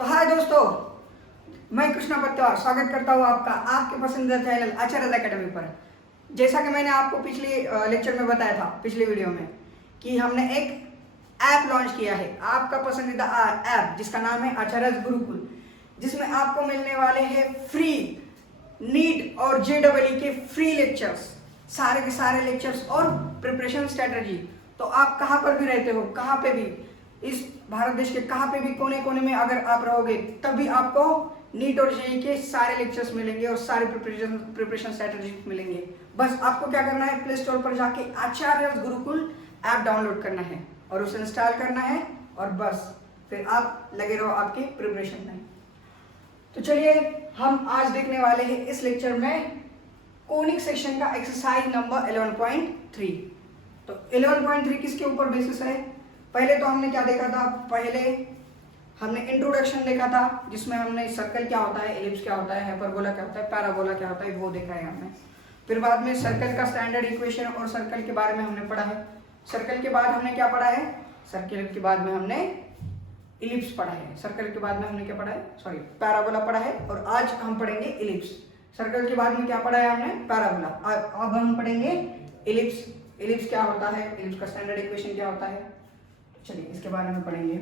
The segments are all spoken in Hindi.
तो हाय दोस्तों, मैं कृष्णा पत्तवार स्वागत करता हूँ आपका आपके पसंदीदा चैनल आचार्य एकेडमी पर। जैसा कि मैंने आपको पिछले लेक्चर में बताया था, पिछले वीडियो में, कि हमने एक ऐप लॉन्च किया है, आपका पसंदीदा ऐप जिसका नाम है आचार्य गुरुकुल, जिसमें आपको मिलने वाले हैं फ्री नीट और JEE के फ्री लेक्चर्स, सारे के सारे लेक्चर्स और प्रिपरेशन स्ट्रेटजी। तो आप कहाँ पर भी रहते हो, कहाँ पे भी, इस भारत देश के कहाँ पे भी कोने कोने में अगर आप रहोगे, तब भी आपको नीट और JEE के सारे लेक्चर्स मिलेंगे और सारे प्रिपरेशन स्ट्रेटजी मिलेंगे। बस आपको क्या करना है, प्ले स्टोर पर जाके आचार्य गुरुकुल ऐप डाउनलोड करना है और उसे इंस्टॉल करना है, और बस फिर आप लगे रहो आपके प्रिपरेशन में। तो चलिए हम आज देखने वाले हैं इस लेक्चर में कोनिक सेक्शन का एक्सरसाइज नंबर 11.3। तो 11.3 किसके ऊपर बेसिस है? पहले तो हमने क्या देखा था, पहले हमने इंट्रोडक्शन देखा था, जिसमें हमने सर्कल क्या होता है, एलिप्स क्या होता है, हाइपरबोला क्या होता है, पैराबोला क्या होता है, वो देखा है हमने। फिर बाद में सर्कल का स्टैंडर्ड इक्वेशन और सर्कल के बारे में हमने पढ़ा है। सर्कल के बाद हमने क्या पढ़ा है, सर्कल के बाद में हमने इलिप्स पढ़ा है। सर्कल के बाद में हमने क्या पढ़ा है, सॉरी पैराबोला पढ़ा है, और आज हम पढ़ेंगे इलिप्स। सर्कल के बाद में क्या पढ़ा है हमने, पैराबोला। अब हम पढ़ेंगे इलिप्स। इलिप्स क्या होता है, इलिप्स का स्टैंडर्ड इक्वेशन क्या होता है, चलिए इसके बारे में पढ़ेंगे।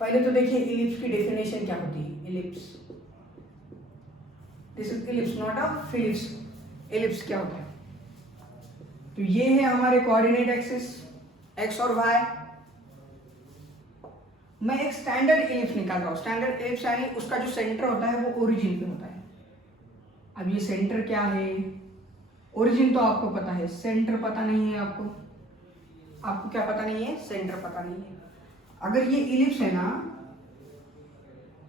पहले तो देखिए इलिप्स की डेफिनेशन क्या होती है। Ellipse, this is ellipse not a Philips. Ellipse क्या होता है, तो ये है हमारे कोऑर्डिनेट एक्सिस एक्स और वाई। मैं एक स्टैंडर्ड इलिप्स निकाल रहा हूं। स्टैंडर्ड इलिप्स यानी उसका जो सेंटर होता है वो ओरिजिन पे होता है। अब ये सेंटर क्या है, ओरिजिन तो आपको पता है, सेंटर पता नहीं है आपको। आपको क्या पता नहीं है, सेंटर पता नहीं है। अगर ये इलिप्स है ना,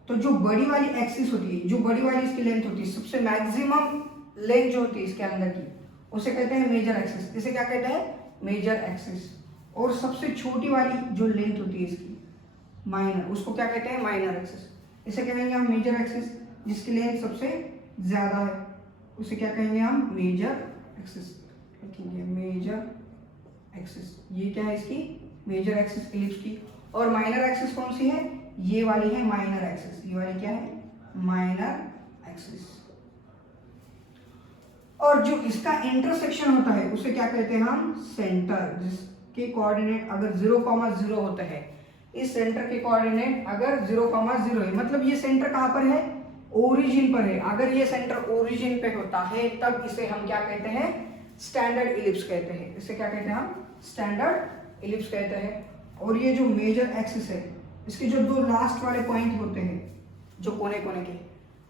तो जो बड़ी वाली एक्सिस होती है, जो बड़ी वाली इसकी लेंथ होती है, सबसे मैक्सिमम लेंथ जो होती है इसके अंदर की, उसे कहते हैं मेजर एक्सिस। इसे क्या कहते हैं, मेजर एक्सिस। और सबसे छोटी वाली जो लेंथ होती है इसकी, माइनर, उसको क्या कहते हैं, माइनर एक्सिस। इसे कहेंगे हम मेजर एक्सिस। जिसकी लेंथ सबसे ज्यादा है उसे क्या कहेंगे हम, मेजर एक्सिस लिखेंगे, मेजर एक्सिस। ये क्या है इसकी, मेजर एक्सिस इलिप्स की। और माइनर एक्सिस कौन सी है, ये वाली है माइनर एक्सिस। ये वाली क्या है, माइनर एक्सिस। और जो इसका इंटरसेक्शन होता है उसे क्या कहते हैं हम, सेंटर। जिसके कोऑर्डिनेट अगर 0,0 होते हैं, इस सेंटर के कोऑर्डिनेट अगर 0,0 है, मतलब ये सेंटर कहां पर है, ओरिजिन पर है। अगर ये सेंटर ओरिजिन पे होता है तब इसे हम क्या कहते हैं, स्टैंडर्ड इलिप्स कहते हैं। इसे क्या कहते हैं हम, स्टैंडर्ड इलिप्स कहते हैं। और ये जो मेजर एक्सिस है, इसके जो दो लास्ट वाले पॉइंट होते हैं, जो कोने कोने के,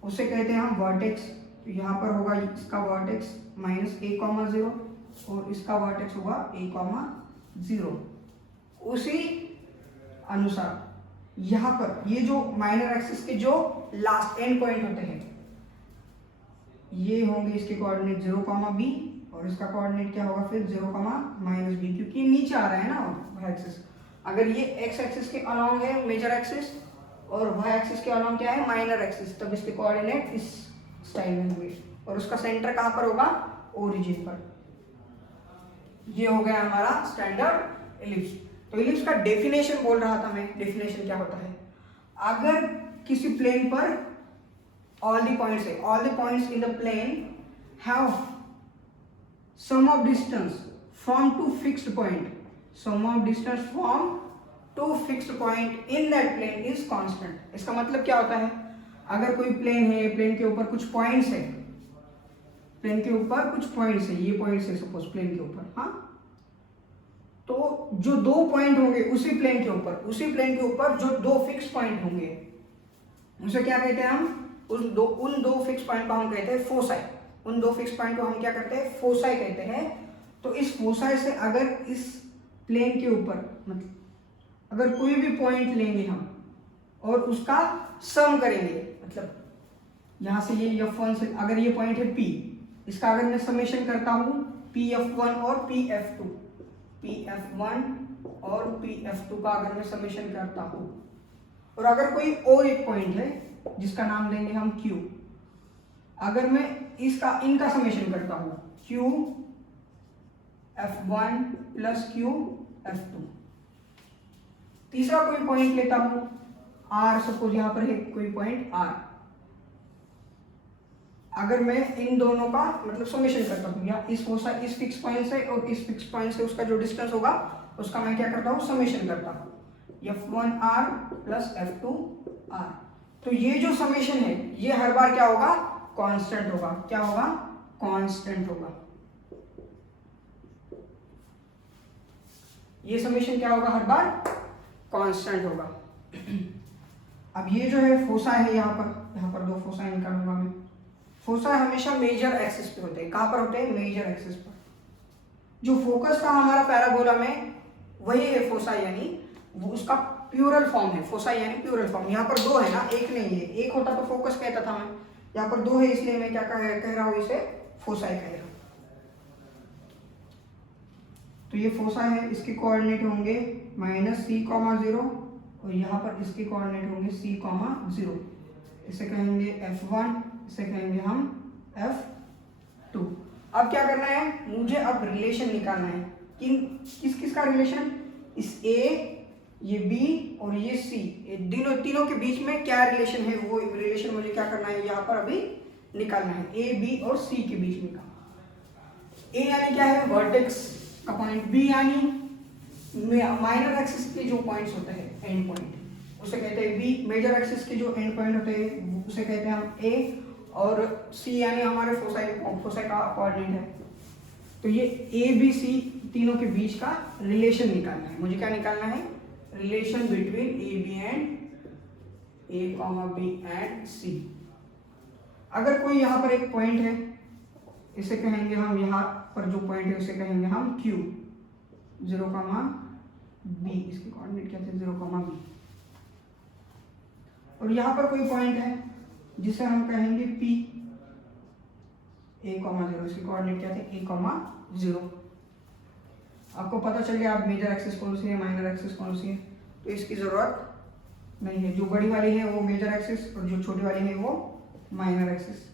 उसे कहते हैं हम वर्टेक्स। तो यहाँ पर होगा इसका वर्टेक्स -a,0 और इसका वर्टेक्स होगा a,0। उसी अनुसार यहाँ पर ये जो माइनर एक्सिस के जो लास्ट एंड पॉइंट होते हैं, ये होंगे इसके कोऑर्डिनेट 0,b, और इसका कोऑर्डिनेट क्या होगा फिर 0,-b, क्योंकि नीचे आ रहा है ना एक्सिस। अगर ये एक्स एक्सिस के अलॉन्ग है मेजर एक्सिस और वाई एक्सिस के अलॉन्ग क्या है, माइनर एक्सिस, तब इसके कोऑर्डिनेट इस स्टाइल में होंगे। और उसका सेंटर कहाँ पर होगा, ओरिजिन पर। ये हो गया हमारा स्टैंडर्ड इलिप्स। तो इलिप्स का डेफिनेशन बोल रहा था मैं, डेफिनेशन क्या होता है, अगर किसी प्लेन पर all the points है, all the points in the plane have sum of distance from two fixed point, sum of distance from two fixed point in that plane is constant। इसका मतलब क्या होता है, अगर कोई प्लेन है, प्लेन के ऊपर कुछ पॉइंट्स है, प्लेन के ऊपर कुछ पॉइंट्स है, ये पॉइंट्स है सपोज प्लेन के ऊपर, हाँ, तो जो दो पॉइंट होंगे उसी प्लेन के ऊपर, उसी प्लेन के ऊपर जो दो फिक्स पॉइंट होंगे, उसे क्या कहते हैं हम, उन दो फिक्स पॉइंट को हम कहते हैं फोसाई। उन दो फिक्स पॉइंट को हम क्या करते हैं, फोसाई कहते हैं। तो इस फोसाई से अगर इस प्लेन के ऊपर, मतलब अगर कोई भी पॉइंट लेंगे हम और उसका सम करेंगे, मतलब यहां से ये F1 से, अगर ये पॉइंट है P, इसका अगर मैं समेशन करता हूं PF1 और PF2, PF1 और PF2 का अगर मैं समेशन करता हूं, और अगर कोई और एक पॉइंट है जिसका नाम देंगे हम Q, अगर मैं इनका समेशन करता हूं Q F1 plus Q F2, तीसरा कोई पॉइंट लेता हूं, आर, सपोज यहाँ पर है कोई पॉइंट आर, अगर मैं इन दोनों का मतलब समेशन करता हूँ, या इस फोसा इस फिक्स पॉइंट से और इस फिक्स पॉइंट से उसका जो डिस्टेंस होगा उसका मैं क्या करता हूँ, समेशन करता हूँ, F1R प्लस F2R। तो ये जो समेशन है ये हर बार क्या होगा, कांस्टेंट होगा। क्या होगा, कांस्टेंट होगा। ये समेशन क्या होगा, हर बार कांस्टेंट होगा। अब ये जो है फोसा है, यहाँ पर दो फोसा निकालूंगा मैं। फोसा हमेशा मेजर एक्सिस पे होते हैं। कहाँ पर होते हैं, मेजर एक्सिस पर। जो फोकस था हमारा पैराबोला में वही है फोसा, यानी वो उसका प्यूरल फॉर्म है। फोसा यानी प्यूरल फॉर्म। यहाँ पर दो है ना, एक नहीं है। एक होता तो फोकस कहता था मैं, यहाँ पर दो है इसलिए मैं क्या कह रहा हूँ, इसे फोसा कह रहा हूँ। तो ये फोसा है, इसके कोऑर्डिनेट होंगे -c,0 और यहाँ पर इसके कोऑर्डिनेट होंगे c,0। इसे कहेंगे F1, इसे कहेंगे हम F2। अब क्या करना है, मुझे अब रिलेशन निकालना है। किस किस का रिलेशन, इस A, ये B और ये C, ये तीनों के बीच में क्या रिलेशन है, वो रिलेशन मुझे क्या करना है, यहाँ पर अभी निकालना है। A, B और C के बीच में का। A यानी क्या है, वर्टेक्स का पॉइंट, B यानी माइनर एक्सिस के जो पॉइंट्स होते हैं, एंड पॉइंट, उसे कहते हैं B। मेजर एक्सिस के जो एंड पॉइंट होते हैं उसे कहते हैं हम A, और C यानी हमारे फोसाई का कोऑर्डिनेट है। तो ये A, B, C तीनों के बीच का रिलेशन निकालना है। मुझे क्या निकालना है, relation between A, B and C। अगर कोई यहाँ पर एक पॉइंट है, इसे कहेंगे हम, यहाँ पर जो पॉइंट है उसे कहेंगे हम Q, 0,B, इसके कोऑर्डिनेट क्या थे, 0,B। और यहाँ पर कोई पॉइंट है जिसे हम कहेंगे P, A,0, इसके कोऑर्डिनेट क्या थे, A,0। आपको पता चल गया अब मेजर एक्सिस कौन सी है, माइनर एक्सिस कौन सी है, तो इसकी जरूरत नहीं है। जो बड़ी वाली है वो मेजर एक्सिस और जो छोटी वाली है वो माइनर एक्सिस।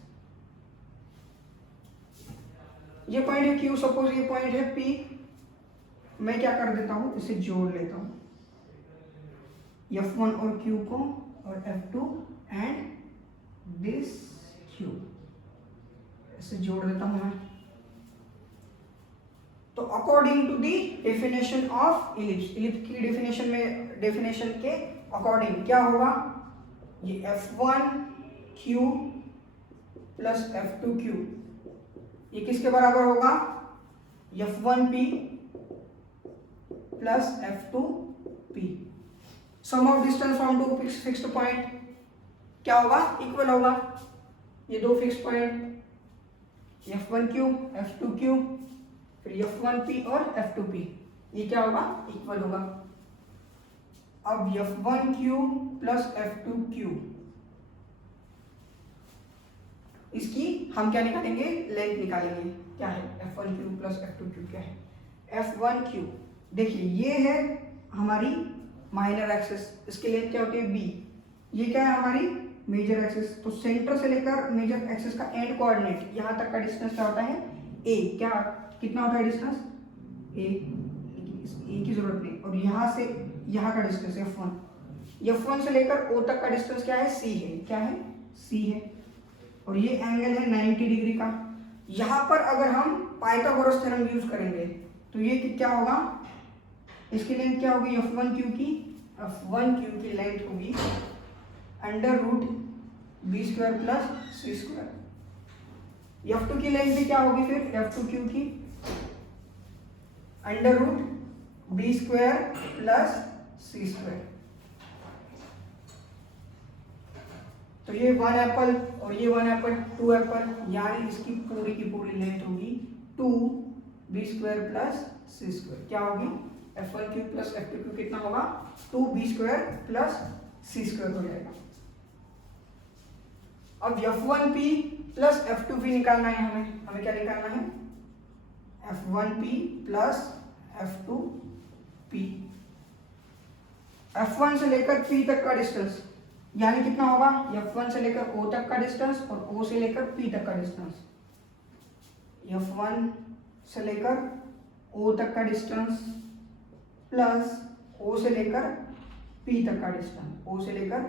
ये पॉइंट है Q, सपोज ये पॉइंट है P। मैं क्या कर देता हूँ, इसे जोड़ लेता हूँ, F1 और Q को, और F2 एंड दिस Q, इसे जोड़ देता हूँ मैं। तो according to the definition of ellipse, ellipse की डेफिनेशन के अकॉर्डिंग क्या होगा, ये F1Q प्लस F2Q ये किसके बराबर होगा, F1P plus F2P। Sum of distance from two fixed point क्या होगा, इक्वल होगा। ये दो फिक्स पॉइंट F1Q, F2Q, फिर F1P और F2P, ये क्या होगा, इक्वल होगा। अब F1Q प्लस F2Q, इसकी हम क्या निकालेंगे, लेंथ निकालेंगे। क्या है, F1Q प्लस F2Q क्या है, F1Q। देखिए ये है हमारी माइनर एक्सिस, इसकी लेंथ क्या होती है B। ये क्या है, हमारी मेजर एक्सिस। तो सेंटर से लेकर मेजर एक्सिस का एंड कोऑर्डिनेट यहाँ तक का डिस्टेंस क्या होता है, A। क्या कितना होता है डिस्टेंस, A की जरूरत नहीं। और यहाँ से यहाँ का डिस्टेंस F1 से लेकर O तक का डिस्टेंस क्या है, C है। क्या है, C है। और ये एंगल है 90 डिग्री का। यहाँ पर अगर हम पाइथागोरस थ्योरम यूज करेंगे तो ये क्या होगा, इसकी लेंथ क्या होगी, F1Q की लेंथ होगी √B² प्लस C²। F2 की लेंथ भी क्या होगी फिर, F2Q की √B² प्लस C²। तो ये 1 एप्पल और ये 1 एप्पल, 2 एप्पल, यानी इसकी पूरी की पूरी लेंथ होगी 2B² प्लस C²। क्या होगी, F1Q प्लस F2Q कितना होगा, 2B² प्लस C² हो जाएगा। अब F1P प्लस F2P निकालना है हमें क्या निकालना है, F1P प्लस F2P। F1 से लेकर P तक का डिस्टेंस यानी कितना होगा, F1 से लेकर O तक का डिस्टेंस और O से लेकर P तक का डिस्टेंस। F1 से लेकर O तक का डिस्टेंस प्लस O से लेकर P तक का डिस्टेंस, O से लेकर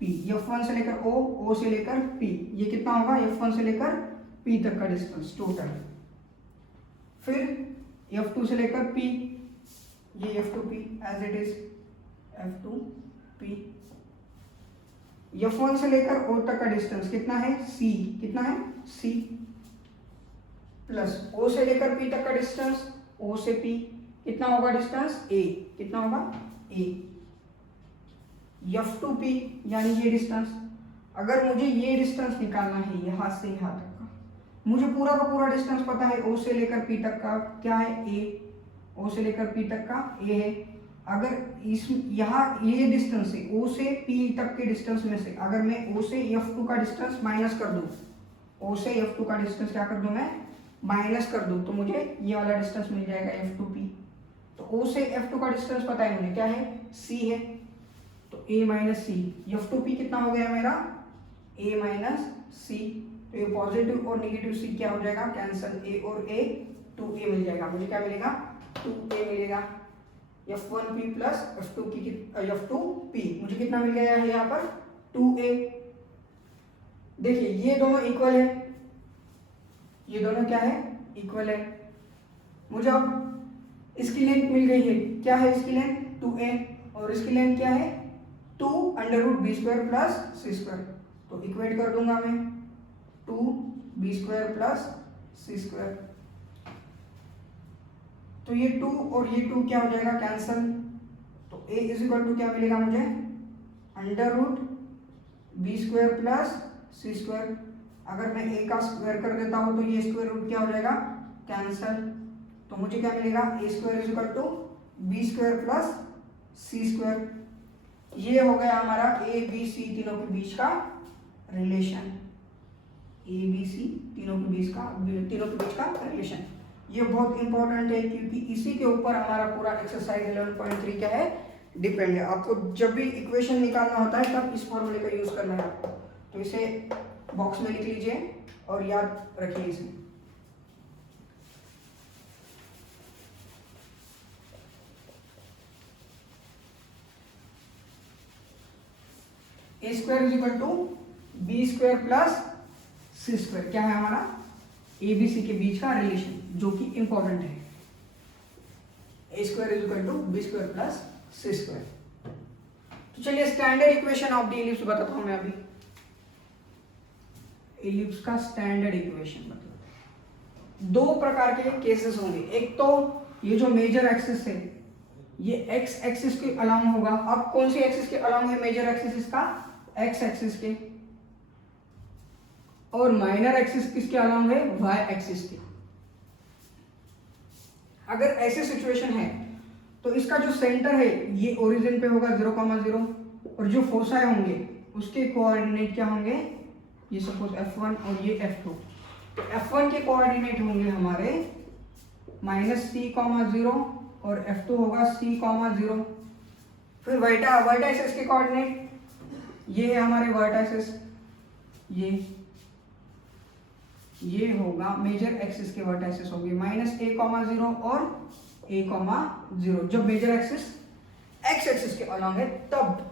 P, F1 से लेकर O से लेकर P, ये कितना होगा F1 से लेकर P तक का डिस्टेंस टोटल। फिर F2 से लेकर P, ये F2P as it is F2P। F1 से लेकर O तक का डिस्टेंस कितना है C, कितना है C, प्लस O से लेकर P तक का डिस्टेंस O से P कितना होगा डिस्टेंस A, कितना होगा A। F2P यानी ये डिस्टेंस, अगर मुझे ये डिस्टेंस निकालना है यहाँ से यहाँ तक का, मुझे पूरा का पूरा डिस्टेंस पता है O से लेकर P तक का क्या है A, O से लेकर P तक का A है। अगर इस यहाँ ये डिस्टेंस है O से P तक के डिस्टेंस में से अगर मैं O से F2 का डिस्टेंस माइनस कर दूँ, O से F2 का डिस्टेंस क्या कर दूँ मैं माइनस कर दूँ, तो मुझे ये वाला डिस्टेंस मिल जाएगा F2P। तो O से F2 का डिस्टेंस पता है मुझे क्या है C है, तो A माइनस C, F2P कितना हो गया मेरा A माइनस C। तो ये पॉजिटिव और नेगेटिव C क्या हो जाएगा कैंसिल, A और A 2A मिल जाएगा, मुझे क्या मिलेगा 2A मिलेगा। F1P प्लस F2P मुझे कितना मिल गया है यहाँ पर 2A। देखिए ये दोनों इक्वल है, ये दोनों क्या है इक्वल है। मुझे अब इसकी लेंथ मिल गई है, क्या है इसकी लेंथ 2A और इसकी लेंथ क्या है 2√b² प्लस c²। तो इक्वेट कर दूंगा मैं 2b² प्लस c²। तो ये 2 और ये 2 क्या हो जाएगा कैंसल, तो A इज इक्वल टू क्या मिलेगा मुझे √b² प्लस c²। अगर मैं A का स्क्वायर कर देता हूँ तो ये स्क्वायर रूट क्या हो जाएगा कैंसल, तो मुझे क्या मिलेगा A² is equal to b² plus c²। ये हो गया हमारा ABC तीनों के बीच का रिलेशन, ABC तीनों के बीच का रिलेशन। ये बहुत इंपॉर्टेंट है क्योंकि इसी के ऊपर हमारा पूरा एक्सरसाइज 11.3 क्या है डिपेंड है। आपको जब भी इक्वेशन निकालना होता है तब इस फॉर्मूले का यूज करना है आपको, तो इसे बॉक्स में लिख लीजिए और याद रखिए इसे। A² is equal to b² plus c² क्या है हमारा ABC के बीच का रिलेशन जो कि इंपॉर्टेंट है। A² is equal to b² plus c²। तो चलिए standard equation of the ellipse बताता हूं मैं अभी। एलिप्स का स्टैंडर्ड इक्वेशन मतलब दो प्रकार के केसेस होंगे, एक तो ये जो मेजर एक्सिस है ये x एक्सिस के अलोंग होगा। अब कौन सी एक्सिस के अलोंग है मेजर एक्सिस इसका x एक्सिस के, और माइनर एक्सिस किसके अलोंग है y एक्सिस के। अगर ऐसे सिचुएशन है तो इसका जो सेंटर है ये ओरिजिन पे होगा 0,0 और जो फोसाई होंगे उसके कोऑर्डिनेट क्या होंगे, ये सपोज F1 और ये F2। तो F1 के कोऑर्डिनेट होंगे हमारे -c,0 और F2 होगा c,0। फिर वर्टाइसिस के कोऑर्डिनेट ये है हमारे वर्टाइसिस, ये होगा मेजर एक्सिस के वर्टाइसिस होंगे -a,0 और a,0। जब मेजर एक्सिस x एक्सिस के अलोंग है तब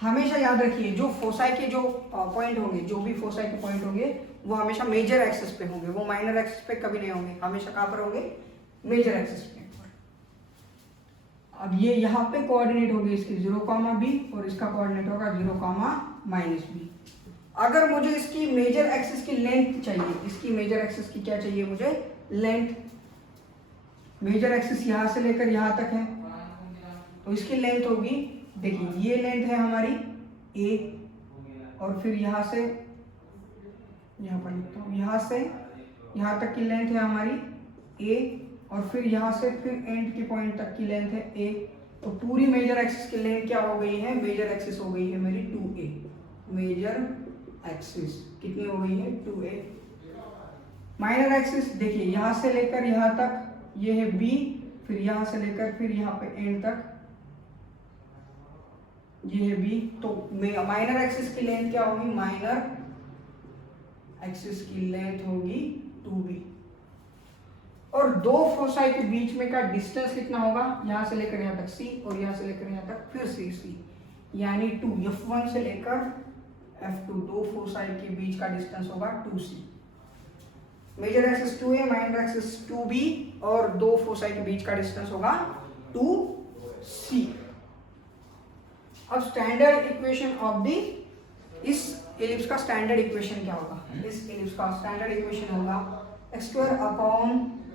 हमेशा याद रखिए जो फोसाई के जो पॉइंट होंगे, जो भी फोसाई के पॉइंट होंगे वो हमेशा मेजर एक्सिस पे होंगे, वो माइनर एक्सिस पे कभी नहीं होंगे, हमेशा कहां पर होंगे मेजर एक्सिस पे। अब ये यहाँ पे कोऑर्डिनेट होंगे इसके 0,b और इसका कोऑर्डिनेट होगा 0,-b। अगर मुझे इसकी मेजर एक्सिस की लेंथ चाहिए, इसकी मेजर एक्सिस की क्या चाहिए मुझे लेंथ, मेजर एक्सिस यहाँ से लेकर यहाँ तक है तो इसकी लेंथ होगी, देखिए ये लेंथ है हमारी a और फिर यहाँ से यहाँ पर लिखता हूँ, यहाँ से यहाँ तक की लेंथ है हमारी a और फिर यहाँ से फिर एंड के पॉइंट तक की लेंथ है a। तो पूरी मेजर एक्सिस की लेंथ क्या हो गई है, मेजर एक्सिस हो गई है मेरी 2a। मेजर एक्सिस कितनी हो गई है 2a। माइनर एक्सिस देखिए यहाँ से लेकर यहाँ तक ये है b, फिर यहाँ से लेकर फिर यहाँ पे एंड तक ये है b। तो माइनर एक्सिस की लेंथ क्या होगी, माइनर एक्सिस की लेंथ होगी 2b। और दो फोसाई के बीच में का डिस्टेंस कितना होगा, यहाँ से लेकर यहाँ तक c और यहाँ से लेकर यहाँ तक फिर से c, यानी 2 F1 से लेकर F2 दो फोसाई के बीच का डिस्टेंस होगा 2c। Major axis 2a, minor axis 2b और दो फोसाई के बीच का डिस्टेंस होगा 2c। अब स्टैंडर्ड इक्वेशन ऑफ द, इस एलिप्स का स्टैंडर्ड इक्वेशन क्या होगा, इस एलिप्स का स्टैंडर्ड इक्वेशन होगा x square upon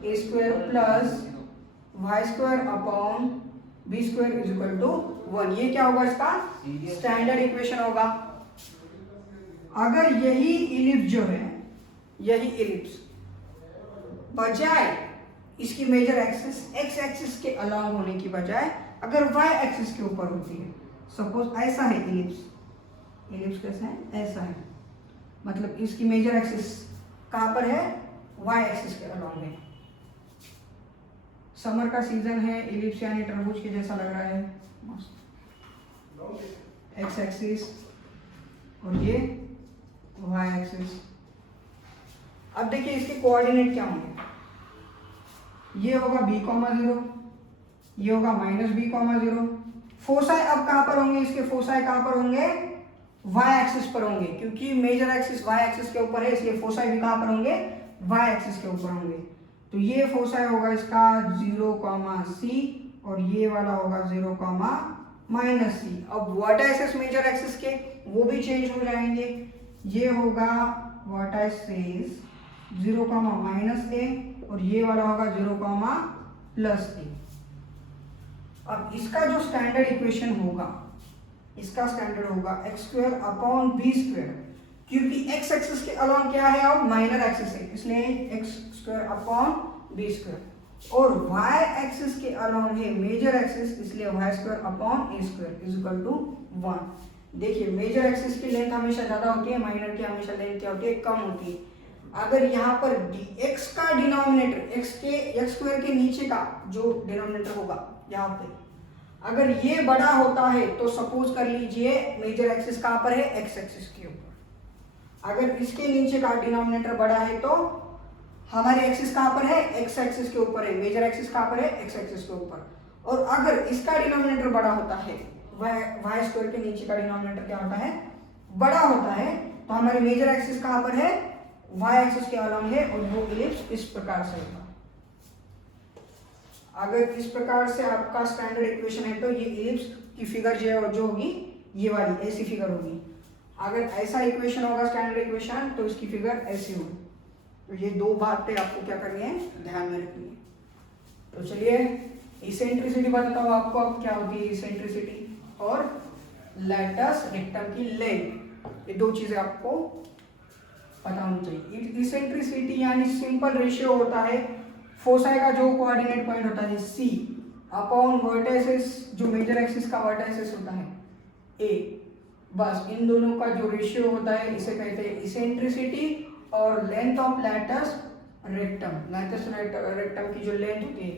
a square plus y square upon b square is equal to 1। ये क्या होगा, इसका स्टैंडर्ड इक्वेशन होगा। अगर यही एलिप्स जो है, यही एलिप्स बजाय इसकी मेजर एक्सिस x एक्सिस के अलाउंग होने की बजाय अगर y एक्सिस के ऊपर होती है, सपोज ऐसा है एलिप्स, एलिप्स कैसा है, ऐसा है, मतलब इसकी मेजर एक्सिस कहाँ पर है, y एक्सिस के अलाउंग है। समर का सीजन है, एलिप्स यानी तरबूज के जैसा लग रहा है, x एक्सिस और ये y एक्सिस। अब देखिए इसके कोऑर्डिनेट क्या होंगे, ये होगा b,0, ये होगा -b,0। फोसाई अब कहां पर होंगे, इसके फोसाई कहां पर होंगे, y एक्सिस पर होंगे, क्योंकि मेजर एक्सिस y एक्सिस के ऊपर है, इसलिए फोसाई भी कहां पर होंगे, y एक्सिस के ऊपर होंगे। तो ये फोसाई होगा इसका 0,c और ये वाला होगा 0,-c। अब वर्टाइसेस मेजर एक्सिस के वो भी चेंज हो जाएंगे, ये होगा वर्टाइसेस 0,-a और ये वाला होगा 0,+a। अब इसका जो स्टैंडर्ड इक्वेशन होगा, इसका स्टैंडर्ड होगा x square upon b square, क्योंकि x एक्सिस के अलाउंग क्या है, अब माइनर एक्सिस है, इसलिए x square upon b square, और y एक्सिस के अलाउंग है मेजर एक्सिस, इसलिए y square upon a square is equal to 1। देखिए मेजर एक्सिस की लेंथ हमेशा ज्यादा होती है, माइनर की हमेशा लेंथ क्या होती है, कम होती है। अगर यहाँ पर x का डिनोमिनेटर, x स्क्वायर के नीचे का जो डिनोमिनेटर होगा यहाँ पे, अगर ये बड़ा होता है तो सपोज कर लीजिए मेजर एक्सिस कहाँ पर है, x एक्सिस के ऊपर। अगर इसके नीचे का डिनोमिनेटर बड़ा है तो हमारे एक्सिस कहाँ पर है, x एक्सिस के ऊपर है, मेजर एक्सिस कहाँ पर है, x एक्सिस के ऊपर। और अगर इसका डिनोमिनेटर बड़ा होता है, y स्क्वायर के नीचे का डिनोमिनेटर क्या होता है, बड़ा होता है, तो हमारे मेजर एक्सिस कहाँ पर है, y एक्सिस के अलाउंग है, और वो एलिप्स इस प्रकार से होगा। अगर इस प्रकार से आपका स्टैंडर्ड इक्वेशन है तो ये एलिप्स की फिगर जो होगी ये वाली ऐसी फिगर होगी। अगर ऐसा इक्वेशन होगा स्टैंडर्ड इक्वेशन तो इसकी फिगर ऐसी होगी। तो ये दो बातें आपको क्या करनी है, ध्यान में रखनी है। तो चलिए इसेंट्रिसिटी बताता हूँ आपको अब क्या होती है इसेंट्रिसिटी और लैटस रेक्टम की लेंथ, ये दो चीजें आपको पता होनी चाहिए। इसेंट्रिसिटी यानी सिंपल रेशियो होता है फोसाई का जो कोऑर्डिनेट पॉइंट होता है c अपॉन वर्टाइसेस, जो मेजर एक्सिस का वर्टाइसेस होता है a, बस इन दोनों का जो रेशियो होता है इसे कहते हैं इसेंट्रिसिटी। और length of latus rectum, latus rectum की जो लेंथ होती है,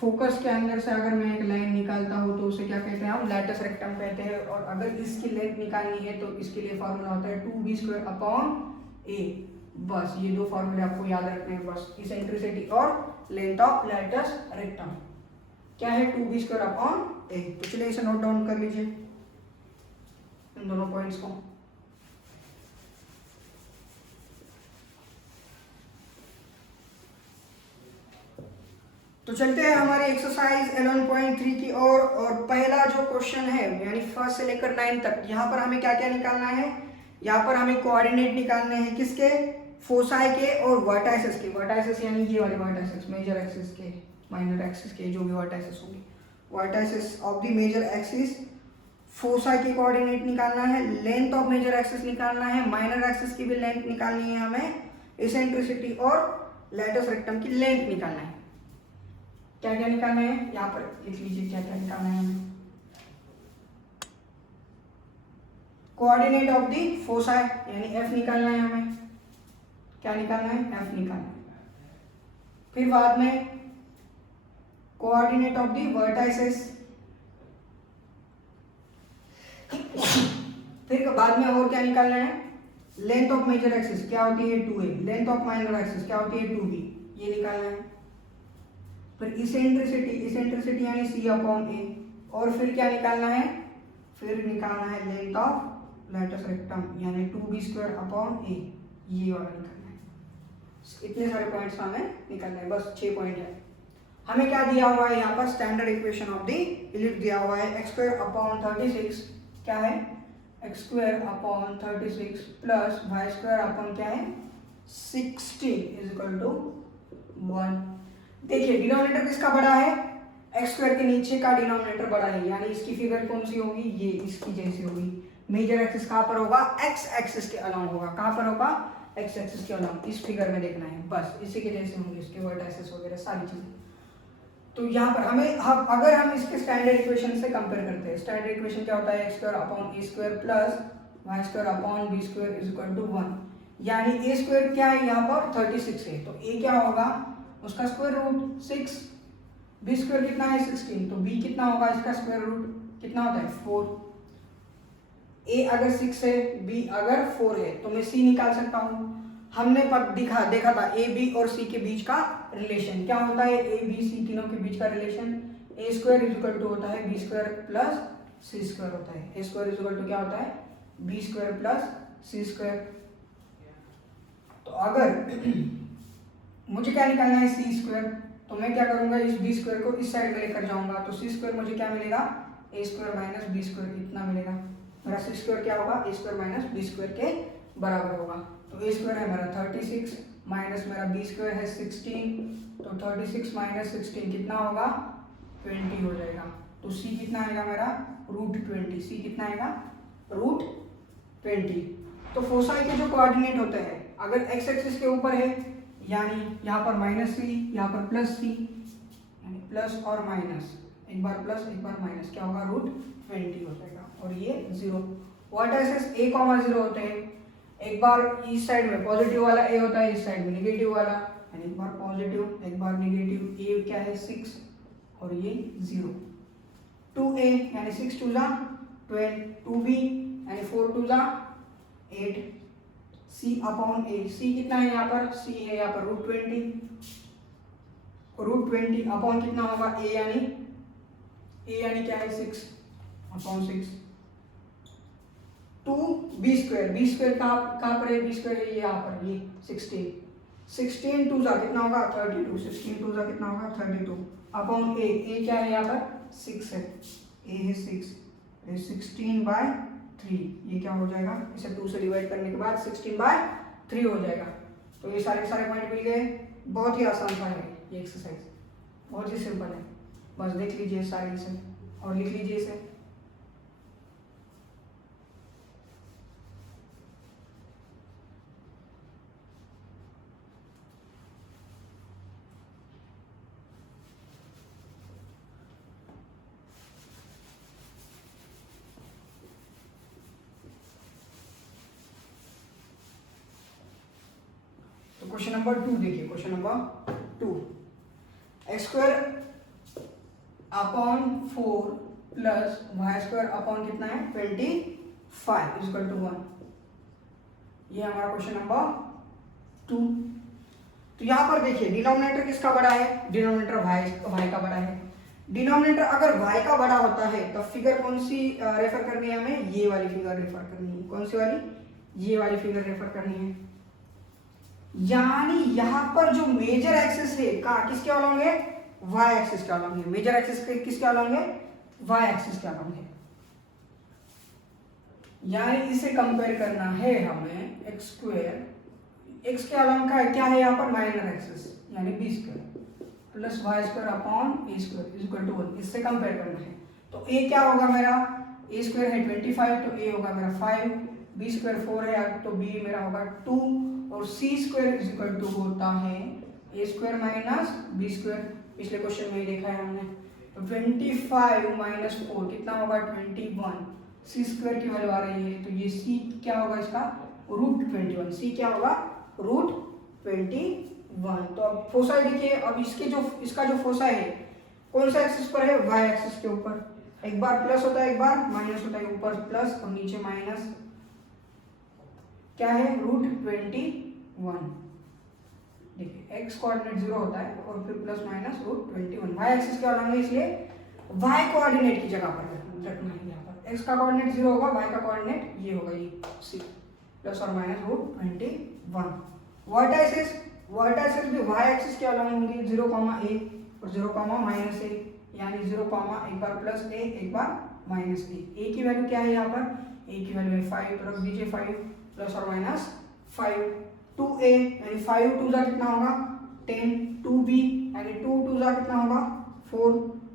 फोकस के अंदर से अगर मैं एक लाइन निकालता हूँ तो उसे क्या कहते हैं हम, लैटस रेक्टम कहते हैं। और अगर इसकी लेंथ निकालनी है तो इसके लिए फॉर्मूला होता है 2b² अपॉन a। बस ये दो फॉर्मूले आपको याद रखने हैं, बस इसेंट्रिसिटी और लेंथ ऑफ लैटस रेक्टम क्या है, 2b² अपॉन a। तो चलिए इसे नोट डाउन कर लीजिए इन दोनों पॉइंट्स को। तो चलते हैं हमारी एक्सरसाइज 11.3 की ओर। और पहला जो क्वेश्चन है यानी फर्स्ट से लेकर 9 तक, यहाँ पर हमें क्या क्या निकालना है, यहाँ पर हमें कोऑर्डिनेट निकालने हैं किसके, फोसाई के और वर्टाइसेस के। वर्टाइसेस यानी ये वाले वर्टाइसेस, मेजर एक्सिस के, माइनर एक्सिस के, जो भी वर्टाइसेस होंगे, vertices of the major axis. Foci की कोऑर्डिनेट निकालना है, लेंथ ऑफ मेजर एक्सिस निकालना है, माइनर एक्सिस की भी लेंथ निकालनी है हमें, इसेंट्रिसिटी और लैटस रेक्टम की लेंथ निकालना है। क्या क्या निकालना है यहाँ पर लिख लीजिए, क्या क्या निकालना है हमें। कोऑर्डिनेट ऑफ द फोसाई यानी f निकालना है हमें, क्या निकालना है, f निकालना है। फिर बाद में कोऑर्डिनेट ऑफ द वर्टाइसेस, फिर बाद में और क्या निकालना है, लेंथ ऑफ मेजर एक्सिस क्या होती है 2a, length of minor axis क्या होती है 2b, ये निकालना है। फिर इसेंट्रिसिटी यानी सी अपॉन ए, और फिर क्या निकालना है, फिर निकालना है लेंथ ऑफ लैटिस रेक्टम यानी 2b² अपॉन ए, ये वाला निकालना है। इतने सारे पॉइंट्स हमें निकालना है, बस 6 पॉइंट है। हमें क्या दिया हुआ है यहाँ पर, standard equation of the ellipse दिया हुआ है, x² अपॉन 36 क्या है, x² upon 36 plus y² upon क्या है 60 इज इक्वल टू 1। देखिए डिनोमिनेटर किसका बड़ा है, x² के नीचे का डिनोमिनेटर बड़ा है, यानी इसकी फिगर कौन सी होगी, ये इसकी जैसी होगी। मेजर एक्सिस कहाँ पर होगा, x एक्सिस के अलाउंग होगा, कहाँ पर होगा, x एक्सिस के अलाउंग, इस फिगर में देखना है, बस इसी के जैसे होंगे इसके वर्टिसेस वगैरह सारी चीजें। तो यहाँ पर हमें अगर हम इसके स्टैंडर्ड इक्वेशन से कंपेयर करते हैं, स्टैंडर्ड इक्वेशन क्या होता है, x² upon a² plus y² upon b² is equal to 1, यानी a² क्या है यहाँ पर 36 है, तो a क्या होगा उसका स्क्वायर रूट 6, b² कितना है 16, तो b कितना होगा इसका स्क्वायर रूट कितना होता है 4। a अगर 6 है, b अगर 4 है, तो मैं c निकाल सकता हूँ। हमने देखा था ए बी और सी के बीच का रिलेशन क्या होता है, ए बी सी तीनों के बीच का relation a² is equal to होता है b² प्लस c² होता है, a² इज इक्वल टू क्या होता है b² प्लस c²। तो अगर मुझे क्या निकालना है c², तो मैं क्या करूंगा इस b² को इस साइड में लेकर जाऊंगा, तो c² मुझे क्या मिलेगा a² माइनस b² इतना मिलेगा, मेरा c² क्या होगा a² माइनस b² के बराबर होगा। तो a² है मेरा 36 माइनस मेरा b² है 16, तो 36 माइनस 16 कितना होगा 20 हो जाएगा। तो c कितना आएगा मेरा √20, c कितना आएगा √20। तो फोसाई के जो कोऑर्डिनेट होते हैं अगर x एक्सिस के ऊपर है यानी यहाँ पर माइनस सी, यहाँ पर प्लस सी, यानी प्लस और माइनस, एक बार प्लस एक बार माइनस, क्या होगा √20 हो जाएगा, और ये 0। वर्टिसेस a, 0 होते हैं, एक बार इस साइड में पॉजिटिव वाला a होता है, इस साइड में नेगेटिव वाला, यानी एक बार पॉजिटिव एक बार नेगेटिव, a क्या है 6 और ये 0। 2a यानी 6 2 जा 12, 2b यानी 4 2 जा 8, c अपॉन a, c कितना है यहाँ पर, c है यहाँ पर √20 अपॉन कितना होगा a यानी क्या है 6 अपॉन 6, 2b² कहाँ पर है, b² है ये यहाँ पर, ये 16 2 जा कितना होगा 32, 16 2 जा कितना होगा 32 अपॉन a क्या है यहाँ पर 6 है, a है 6, 16/3, ये क्या हो जाएगा, इसे 2 से डिवाइड करने के बाद 16/3 हो जाएगा। तो ये सारे पॉइंट मिल गए, बहुत ही आसान सा है ये एक्सरसाइज, बहुत ही सिंपल है, बस देख लीजिए सारे इसे और लिख लीजिए इसे। क्वेश्चन नंबर 2 देखिए, question number 2, x² upon 4 plus y² upon कितना है 25 इज इक्वल टू 1, ये हमारा क्वेश्चन नंबर 2। तो यहाँ पर देखिए डिनोमिनेटर किसका बड़ा है, डिनोमिनेटर y का बड़ा है। डिनोमिनेटर अगर y का बड़ा होता है तो फिगर कौन सी रेफर करनी है हमें, ये वाली फिगर रेफर करनी है, कौन सी वाली, ये वाली फिगर रेफर करनी है। यानी यहाँ पर जो मेजर एक्सिस है किसके अलोंग है, y एक्सिस के अलोंग है, मेजर एक्सिस किसके अलोंग है, y एक्सिस के अलोंग है। यानी इसे कंपेयर करना है हमें x² x के अलोंग का क्या है यहाँ पर माइनर एक्सिस यानी b² plus y² upon a² is equal to 1, इससे कंपेयर करना है। तो a क्या होगा मेरा, a² है 25 तो a होगा मेरा 5, b² 4 है तो b मेरा होगा 2, और c² इज इक्वल टू होता है a² माइनस b², पिछले क्वेश्चन में ही देखा है हमने। तो 25 माइनस 4 कितना होगा 21, c² की वैल्यू आ रही है, तो ये c क्या होगा इसका √21, c क्या होगा √21। तो अब फोसाई देखिए, अब इसका जो फोसाई है कौन सा एक्सिस पर है, y एक्सिस के ऊपर, एक बार प्लस होता है एक बार माइनस होता है, ऊपर प्लस और नीचे माइनस, क्या है √21। देखिए एक्स कोऑर्डिनेट 0 होता है और फिर plus minus root 21, y axis के अलॉन्ग है इसलिए वाई कोऑर्डिनेट की जगह पर रखना है। यहाँ पर एक्स का कोऑर्डिनेट 0 होगा, वाई का कोऑर्डिनेट ये होगा, ये सी प्लस और माइनस रूट 21। वर्टाइसेस भी वाई एक्सिस के अलॉन्ग होंगे 0, a और 0, माइनस a, यानी 0, एक बार प्लस a एक बार माइनस a की वैल्यू क्या है यहाँ पर, a की वैल्यू है 5, तो रख दीजिए 5 प्लस और माइनस 5, 2a यानी 5 2 जा कितना होगा 10, 2b यानी 2 2 जा कितना होगा 4,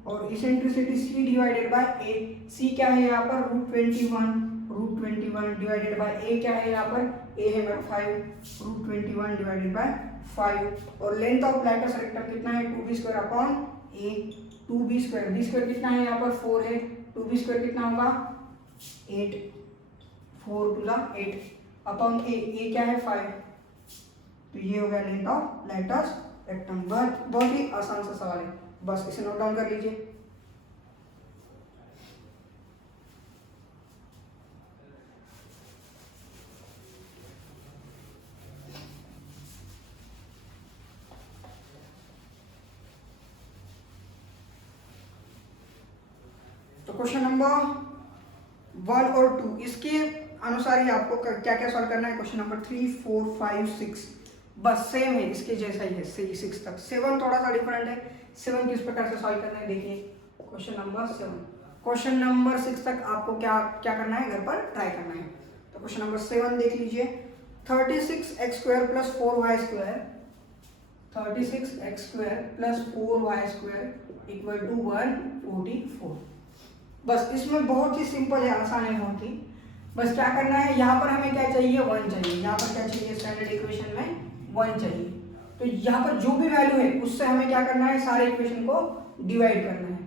और eccentricity c divided by a, c क्या है यहाँ पर रूट 21 डिवाइडेड बाय a क्या है यहाँ पर, a है मेरा 5, रूट 21 डिवाइडेड बाय 5, और लेंथ ऑफ लाइटस रेक्टम कितना है 2b² upon a, 2b², b² कितना है यहाँ पर 4 है, 2b² कितना होगा 8, 4 2 8 अपॉन a क्या है 5, तो ये हो गया लेंथ ऑफ लाइटस रेक्टम। बहुत ही आसान सा सवाल है, बस इसे नोट डाउन कर लीजिए। तो क्वेश्चन नंबर 1 और 2 इसके अनुसार ही आपको क्या क्या सॉल्व करना है। क्वेश्चन नंबर 3, 4, 5, 6 बस सेम है, इसके जैसा ही है 6 तक। 7 थोड़ा सा डिफरेंट है, 7 किस प्रकार से सॉल्व करना है देखिए। क्वेश्चन नंबर 7, क्वेश्चन नंबर 6 तक आपको क्या क्या करना है, घर पर ट्राई करना है। तो क्वेश्चन नंबर 7 देख लीजिए, 36x² plus 4y² 36x² plus 4y² equal to 144। बस इसमें बहुत ही सिंपल है, आसान है बहुत ही। बस क्या करना है, यहाँ पर हमें क्या चाहिए 1 चाहिए, यहाँ पर क्या चाहिए स्टैंडर्ड इक्वेशन में 1 चाहिए। तो यहाँ पर जो भी वैल्यू है उससे हमें क्या करना है, सारे इक्वेशन को डिवाइड करना है।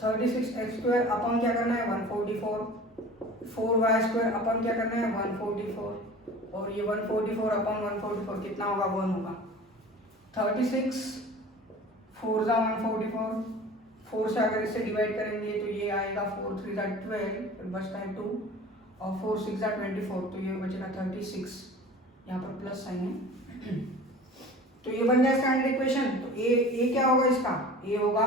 36x² अपन क्या करना है 144, 4y² अपन क्या करना है 144, और ये 144 अपन 144 कितना होगा 1 होगा। 36 4 जा 144, 4 से अगर इससे डिवाइड करेंगे तो ये आएगा 4 3 जा 12, फिर बचता है 2, और 4 6 जा 24, तो ये बचेगा 36, यहाँ पर प्लस साइन है। तो ये बन जाए स्टैंडर्ड इक्वेशन। तो ए क्या होगा इसका, ए होगा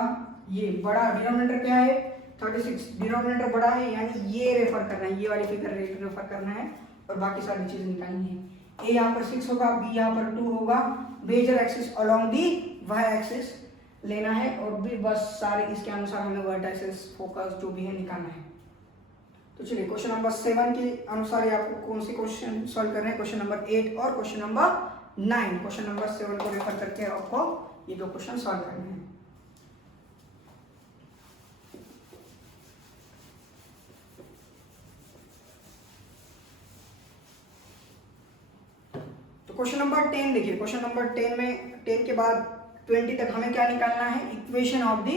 ये बड़ा, डिनोमिनेटर क्या है 36, डिनोमिनेटर बड़ा है यानी ये रेफर करना है, ये वाली फिगर रेफर करना है, और बाकी सारी चीजें निकालनी है। ए यहाँ पर 6 होगा, बी यहाँ पर 2 होगा, major axis along the y axis लेना है, और भी बस सारे इसके अनुसार हमें वर्टाइसेस फोकस जो भी है निकालना है। तो चलिए क्वेश्चन नंबर 7 के अनुसार आपको कौन से क्वेश्चन सॉल्व करने हैं, क्वेश्चन नंबर 8 और क्वेश्चन नंबर 9। क्वेश्चन नंबर 7 को रेफर करके आपको ये दो क्वेश्चन सॉल्व करने हैं। तो क्वेश्चन नंबर 10 देखिए, क्वेश्चन नंबर 10 में 10 के बाद 20 तक हमें क्या निकालना है, equation of the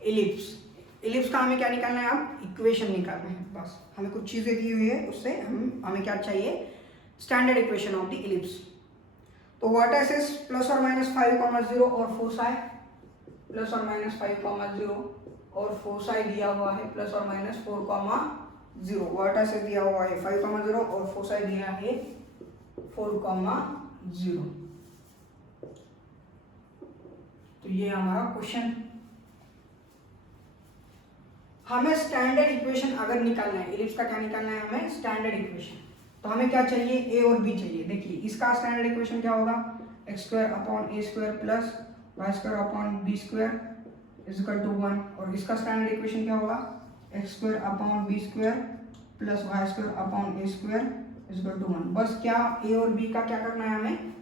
ellipse. Ellipse का हमें क्या निकालना है, आप इक्वेशन निकालना है। बस हमें कुछ चीजें दी हुई है, उससे हमें क्या चाहिए, standard equation of the ellipse. तो वर्टाइसेस प्लस और माइनस 5, 0 और फोसाई प्लस और माइनस 5, 0 और फोसाई दिया हुआ है प्लस और माइनस 4, 0। वर्टाइसेस दिया हुआ है 5, 0 और फोसाई दिया है 4, 0। तो ये हमारा क्वेश्चन। हमें स्टैंडर्ड इक्वेशन अगर निकालना है, इलिप्स का क्या निकालना है हमें, स्टैंडर्ड इक्वेशन। तो हमें क्या चाहिए, ए और बी चाहिए। देखिए इसका स्टैंडर्ड इक्वेशन क्या होगा, x² upon a² plus y² upon b² is equal to 1, और इसका स्टैंडर्ड इक्वेशन क्या होगा, x² upon b² plus y² upon a² is equal to 1। बस क्या ए और बी का क्या करना है हमें,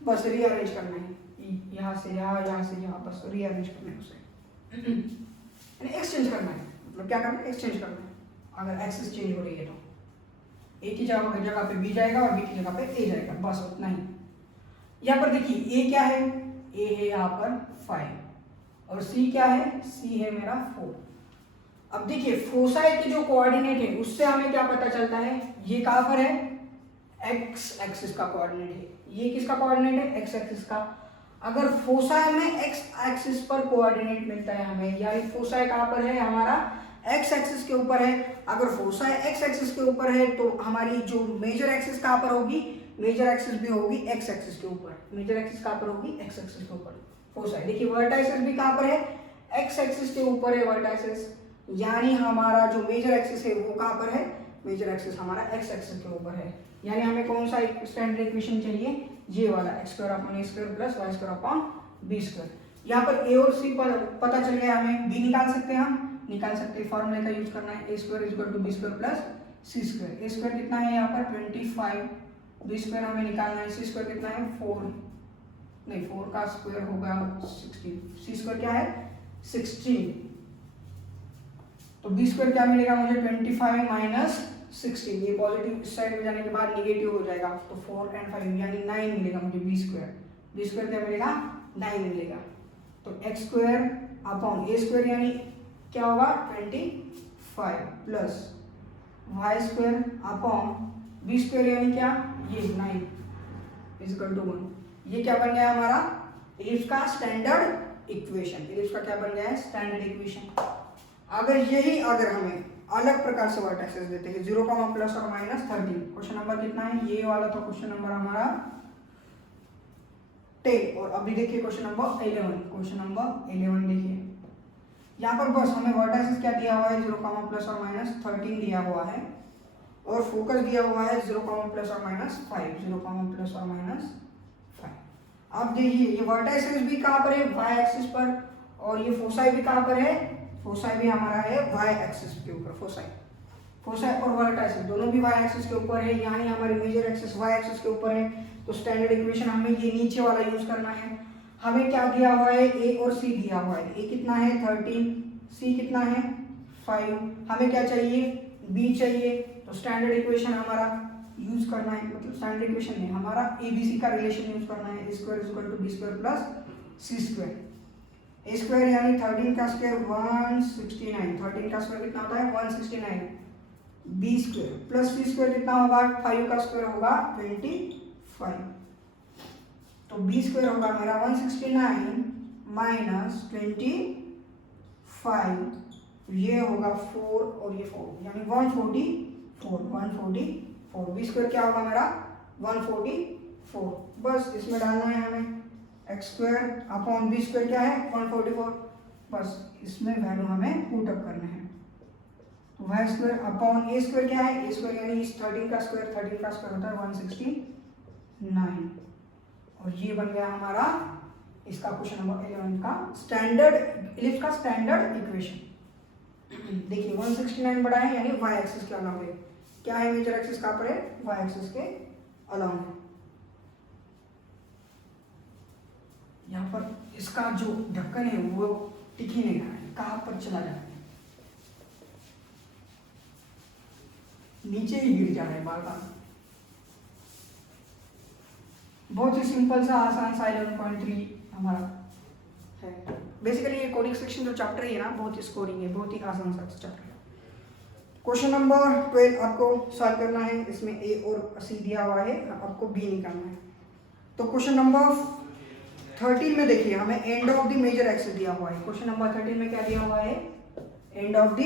बस रीअरेंज करना है, यहाँ से यहाँ, यहाँ से यहाँ, बस रीअरेंज करना है उसे, एक्सचेंज करना है। मतलब क्या करना है, एक्सचेंज करना है। अगर एक्सिस चेंज हो रही है तो ए की जगह पे बी जाएगा और बी की जगह पे ए जाएगा, बस उतना ही। यहाँ पर देखिए ए क्या है, ए है यहाँ पर 5, और सी क्या है, सी है मेरा 4। अब देखिए फोसाई के जो कोऑर्डिनेट है उससे हमें क्या पता चलता है, ये कहाँ पर है, एक्स एक्सिस का कोऑर्डिनेट है। ये किसका कोऑर्डिनेट है, एक्स एक्सिस का। अगर फोसाई में एक्स एक्सिस पर कोऑर्डिनेट मिलता है हमें, यानी फोसाई कहाँ पर है, हमारा एक्स एक्सिस के ऊपर है। अगर फोसाई एक्स एक्सिस के ऊपर है तो हमारी जो मेजर एक्सिस कहाँ पर होगी, मेजर एक्सिस भी होगी एक्स एक्सिस के ऊपर। मेजर एक्सिस कहाँ पर होगी? एक्स एक्सिस के ऊपर। फोसाई देखिए वर्टाइसिस भी कहाँ पर है? एक्स एक्सिस के ऊपर है वर्टाइसिस, यानी हमारा जो मेजर एक्सिस है वो कहाँ पर है? मेजर एक्सिस हमारा एक्स एक्सिस के ऊपर है। यानी हमें कौन सा स्टैंडर्ड इक्वेशन चाहिए? ये वाला x स्क्वायर अपॉन ए square plus Y square upon B square. यहाँ पर ए और सी पर पता चल गया, हमें बी निकाल सकते हैं, हम निकाल सकते हैं, फॉर्मूले का यूज करना है। A square is equal to B square plus C square. A square कितना है यहाँ पर? 25, बी स्क्वायर हमें निकालना है, सी स्क्वायर कितना है? 4 नहीं, 4 का स्क्वायर होगा 16, सी स्क्वायर क्या है? 16। तो बी स्क्वायर क्या मिलेगा मुझे? 25 माइनस 16, ये पॉजिटिव साइड में जाने के बाद नेगेटिव हो जाएगा, तो 4 and 5 यानी 9 मिलेगा मुझे बी स्क्वायर। बी स्क्वायर क्या मिलेगा? 9 मिलेगा। तो एक्स स्क्वायर अपॉन ए स्क्वायर यानी क्या होगा? 25 plus Y square upon B square यानी क्या? ये 9 इज इक्वल टू 1। ये क्या बन गया हमारा? इलिप्स का स्टैंडर्ड इक्वेशन। इलिप्स का क्या बन गया है? Standard equation. अगर हमें अलग प्रकार से वर्टाइसेस देते हैं 0, प्लस और माइनस 13, क्वेश्चन नंबर कितना है? ये वाला था क्वेश्चन नंबर हमारा 10। और अभी देखिए क्वेश्चन नंबर 11। क्वेश्चन नंबर 11 देखिए, यहाँ पर बस हमें वर्टाइसेस क्या दिया हुआ है? 0, प्लस और माइनस 13 दिया हुआ है, और फोकस दिया हुआ है 0, प्लस और माइनस 5। 0, प्लस और माइनस 5। अब देखिए ये वर्टाइसेस भी कहाँ पर है? वाई एक्सिस पर, और ये फोसाई भी कहाँ पर है? फोसाई भी हमारा है वाई एक्सिस के ऊपर। फोसाई और वर्टाइसिस दोनों भी वाई एक्सिस के ऊपर है, यानी हमारी मेजर एक्सिस वाई एक्सिस के ऊपर है। तो स्टैंडर्ड इक्वेशन हमें ये नीचे वाला यूज करना है। हमें क्या दिया हुआ है? ए और सी दिया हुआ है। ए कितना है? 13, सी कितना है? 5। हमें क्या चाहिए? बी चाहिए। तो स्टैंडर्ड इक्वेशन हमारा यूज करना है, मतलब स्टैंडर्ड इक्वेशन नहीं, हमारा ए बी सी का रिलेशन यूज करना है। A square is equal to B square plus C square. A square यानी 13 का स्क्वायर 169, 13 का स्क्वायर कितना होता है? 169। B square plus C square कितना होगा? 5 का स्क्वायर होगा 25। तो बी स्क्वायर होगा मेरा 169 माइनस 25, ये होगा 4 और ये 4 यानी 144। बी स्क्वायर क्या होगा मेरा? 144। बस इसमें डालना है हमें x square upon B square क्या है? 144। बस इसमें वैल्यू हमें पुट अप करना है। वाई स्क्वायर अपॉन ए स्क्वायर क्या है? ए स्क्वायर यानी इस 13 का स्क्वायर होता है 169, और ये बन गया हमारा इसका क्वेश्चन नंबर 11 का स्टैंडर्ड इलिप्स का स्टैंडर्ड इक्वेशन। देखिए 169 बड़ा है, यानी वाई एक्सिस के अलावा है। क्या है? मेजर एक्सिस कहाँ पर है? वाई एक्सिस के अलावा है। यहाँ पर इसका जो ढक्कन है वो टिक ही नहीं रहा है, कहाँ पर चला जा रहा है, नीचे ही गिर जा रहा है बार बार। बहुत ही सिंपल सा आसान सा 11.3 हमारा है। बेसिकली ये कोडिंग सेक्शन जो चैप्टर है ना, बहुत ही स्कोरिंग है, बहुत ही आसान सा चैप्टर है। क्वेश्चन नंबर 12 आपको सॉल्व करना है। इसमें ए और सी दिया हुआ है, आपको बी निकालना है। तो क्वेश्चन नंबर 13 में देखिए हमें end of the major axis दिया हुआ है। क्वेश्चन नंबर 13 में क्या दिया हुआ है? End of the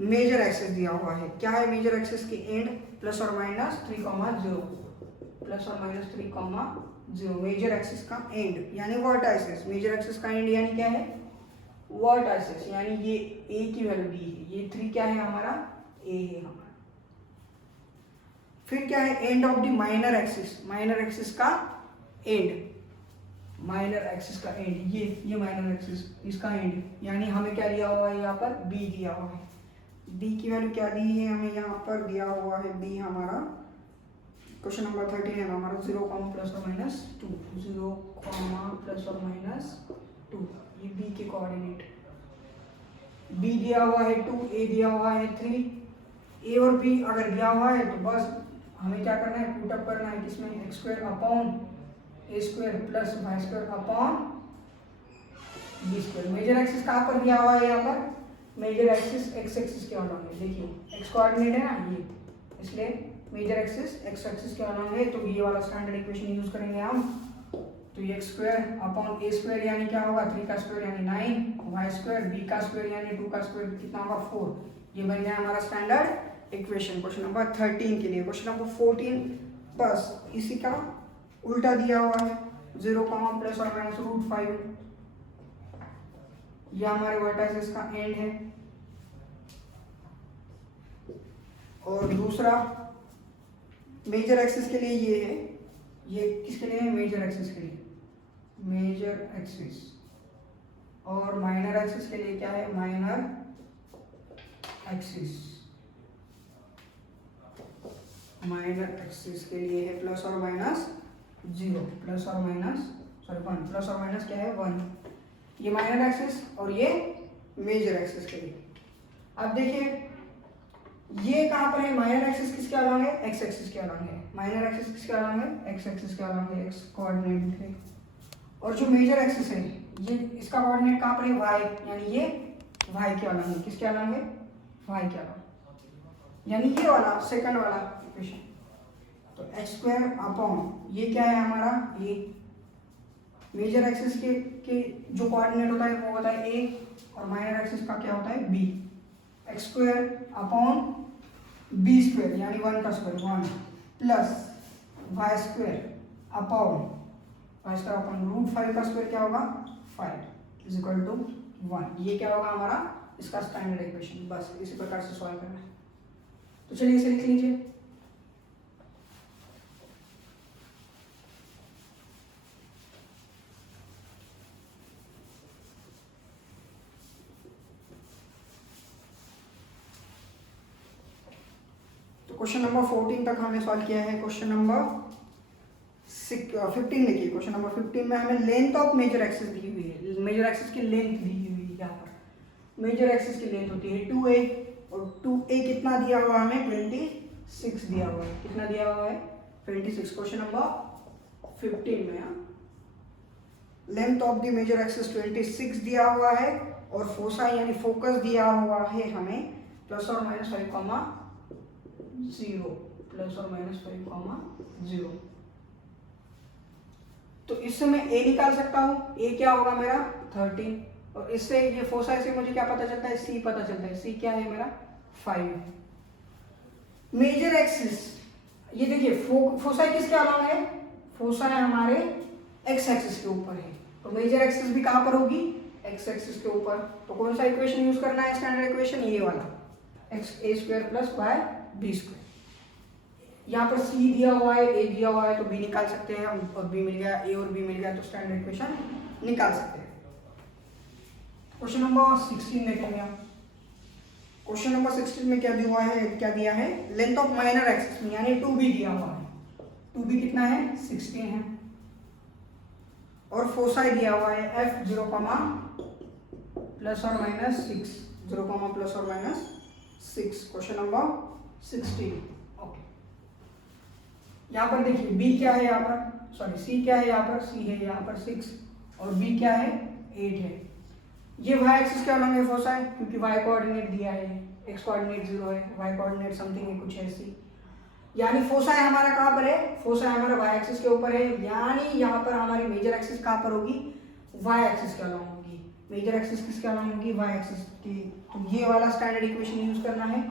major axis दिया हुआ है। क्या है मेजर एक्सिस की एंड? प्लस और माइनस 3,0, प्लस और माइनस 3,0। मेजर एक्सिस का एंड यानी वर्टाइसिस। मेजर एक्सिस का एंड यानी क्या है? वर्टाइसिस, यानी ये ए की वैल्यू डी है, ये 3 क्या है हमारा? ए है हमारा। फिर क्या है? End of the minor axis. Minor axis का एंड, माइनर एक्सिस का एंड, ये माइनर एक्सिस इसका एंड, यानी हमें क्या दिया हुआ है यहाँ पर? बी दिया हुआ है। बी की वैल्यू क्या दी है हमें? यहाँ पर दिया हुआ है बी हमारा, क्वेश्चन नंबर 13 है हमारा 0, प्लस और माइनस 2, 0, प्लस और माइनस 2, ये बी के कोऑर्डिनेट। बी दिया हुआ है 2, ए दिया हुआ है 3। ए और बी अगर दिया हुआ है तो बस हमें क्या करना है? पुट अप करना है किसमें? एक्स स्क्वायर अपॉन ए square plus Y square upon B square. Major axis कहाँ पर दिया हुआ है? यहाँ पर मेजर एक्सिस एक्स एक्सिस के अलॉन्ग है। देखिए एक्स कोऑर्डिनेट है ना ये, इसलिए मेजर एक्सिस एक्स एक्सिस के अलॉन्ग है, तो ये वाला स्टैंडर्ड इक्वेशन यूज करेंगे हम। तो ये एक्स स्क्वायर अपॉन ए स्क्वायर यानी क्या होगा? 3 का स्क्वायर यानी 9, वाई स्क्वायर बी का स्क्वायर यानी 2 का स्क्वायर कितना होगा? 4। ये बन गया हमारा स्टैंडर्ड इक्वेशन क्वेश्चन नंबर 13 के लिए। क्वेश्चन नंबर 14 बस इसी का उल्टा दिया हुआ है 0 प्लस और माइनस √5, यह हमारे वर्टेक्स का एंड है। और दूसरा मेजर एक्सिस के लिए ये है, ये किसके लिए है? मेजर एक्सिस के लिए, मेजर एक्सिस। और माइनर एक्सिस के लिए क्या है? Minor axis. माइनर एक्सिस के लिए है प्लस और माइनस 0, प्लस और माइनस 1, प्लस और माइनस क्या है? 1। ये माइनर एक्सिस और ये मेजर एक्सिस के लिए। अब देखिए ये कहाँ पर है? माइनर एक्सिस किसके अलॉन्ग है? एक्स एक्सिस के अलॉन्ग है। माइनर एक्सिस किसके अलॉन्ग है? एक्स एक्सिस के अलॉन्ग है, एक्स कोऑर्डिनेट है। और जो मेजर एक्सिस है ये इसका कोऑर्डिनेट कहाँ पर है? वाई, यानी ये वाई के अलॉन्ग है। किसके अलॉन्ग है? वाई के अलॉन्ग, यानी ये वाला सेकंड वाला इक्वेशन। तो x² अपॉन ये क्या है हमारा? a। मेजर एक्सिस के जो कोऑर्डिनेट होता है वो होता है a, और माइनर एक्सिस का क्या होता है? b। x² अपॉन b² यानी 1 का स्क्वायर 1, प्लस y² अपॉन √5 का स्क्वायर क्या होगा? 5 इज इक्वल टू 1। ये क्या होगा हमारा? इसका स्टैंडर्ड इक्वेशन। बस इसी प्रकार से सॉल्व करना है। तो चलिए इसे लिख लीजिए। तो क्वेश्चन नंबर 14 तक हमने सॉल्व किया है। क्वेश्चन नंबर 15 देखिए। क्वेश्चन नंबर 15 में हमें लेंथ ऑफ मेजर एक्सिस दी हुई है। मेजर एक्सिस की लेंथ दी हुई है। यहाँ पर मेजर एक्सिस की लेंथ होती है 2a, और 2a कितना दिया हुआ है हमें? 26 दिया हुआ है। कितना दिया हुआ है? 26। क्वेश्चन नंबर 15 में length of the major axis 26 दिया हुआ है, और फोसाई यानी फोकस दिया हुआ है हमें प्लस और माइनस 5,0, प्लस और माइनस 5,0। तो इससे मैं a निकाल सकता हूँ। a क्या होगा मेरा? 13। और इससे ये फोसाई से मुझे क्या पता चलता है? c पता चलता है। c क्या है मेरा? 5। मेजर एक्सिस ये देखिए फोसाई किसके अलॉन्ग है? फोसाई हमारे x एक्सिस के ऊपर है। तो मेजर एक्सिस भी कहाँ पर होगी? x एक्सिस के ऊपर। तो कौन सा इक्वेशन यूज करना है? स्टैंडर्ड इक्वेशन ये वाला, xa² प्लस y b²। यहाँ पर c दिया हुआ है, a दिया हुआ है, तो b निकाल सकते हैं हम, और b मिल गया, a और b मिल गया, तो स्टैंडर्ड इक्वेशन निकाल सकते हैं। क्वेश्चन नंबर 16 देखेंगे हम। क्वेश्चन नंबर 16 में क्या दिया है? क्या दिया है? लेंथ ऑफ माइनर एक्सिस में यानी 2b दिया हुआ है। 2b कितना है? 16 है। और फोसाई दिया हुआ है f 0, प्लस और माइनस 6, 0, प्लस और माइनस 6। Question number 16। यहाँ पर देखिए b क्या है? यहाँ पर सॉरी c क्या है? यहाँ पर c है यहाँ पर 6, और b क्या है? 8 है। ये y एक्सिस के अलॉन्ग है फोसाई, क्योंकि y कोऑर्डिनेट दिया है, x कोऑर्डिनेट 0 है, y कोऑर्डिनेट समथिंग है, कुछ ऐसी। यानी फोसाई हमारा कहाँ पर है? फोसाई हमारा y एक्सिस के ऊपर है, यानी यहाँ पर हमारी मेजर एक्सिस कहाँ पर होगी? y एक्सिस के अलॉन्ग होगी। मेजर एक्सिस किसके अलॉन्ग होगी? y एक्सिस की। तो ये वाला स्टैंडर्ड इक्वेशन यूज करना है।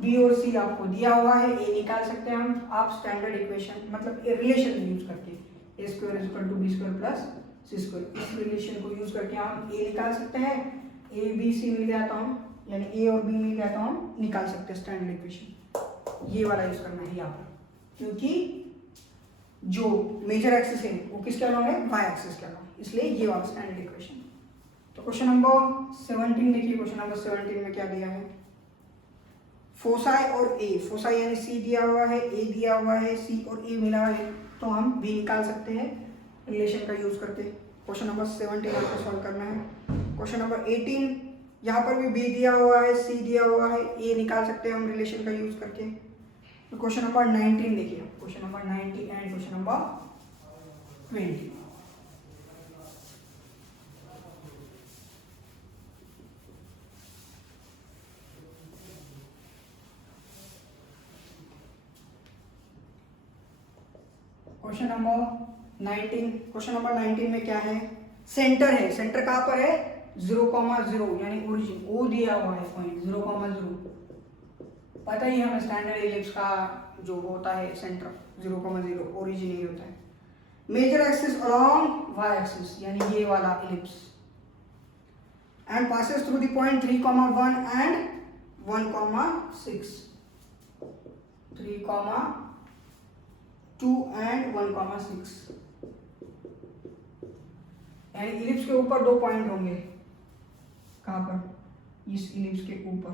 b और c आपको दिया हुआ है, a निकाल सकते हैं हम आप स्टैंडर्ड इक्वेशन मतलब रिलेशन यूज करके, a² = b² प्लस c²। इस रिलेशन को यूज करके हम a निकाल सकते हैं। a b c मिल गया तो हम, यानी a और b मिल गया तो हम निकाल सकते हैं स्टैंडर्ड इक्वेशन। ये वाला यूज करना है यहाँ पर, क्योंकि जो मेजर एक्सिस है वो किसके अलॉन्ग है? y एक्सिस के अलॉन्ग, इसलिए ये वाला स्टैंडर्ड इक्वेशन। तो क्वेश्चन नंबर 17 देखिए। क्वेश्चन नंबर 17 में क्या दिया है? फोसाई और a, फोसाई यानी c दिया हुआ है, a दिया हुआ है, c और a मिला है, तो हम b निकाल सकते हैं रिलेशन का यूज करके। क्वेश्चन नंबर 17 आपको सॉल्व करना है। क्वेश्चन नंबर 18, यहाँ पर भी b दिया हुआ है, c दिया हुआ है, a निकाल सकते हैं हम रिलेशन का यूज करके। तो क्वेश्चन नंबर 19 देखिए। Question number 19 and question number 20। Question number 19। Question number 19 में क्या है? सेंटर है। सेंटर कहाँ पर है? 0,0 यानी ओरिजिन, ओ दिया हुआ है पॉइंट 0,0। पता ही हमें स्टैंडर्ड इलिप्स का जो होता है सेंटर 0,0 ओरिजिन ये होता है। Major axis along y axis यानी ये वाला ellipse and passes through the point 3,1 and 1,6 3,2 and 1,6 यानी इलिप्स के ऊपर 2 पॉइंट होंगे। कहाँ पर? इस इलिप्स के ऊपर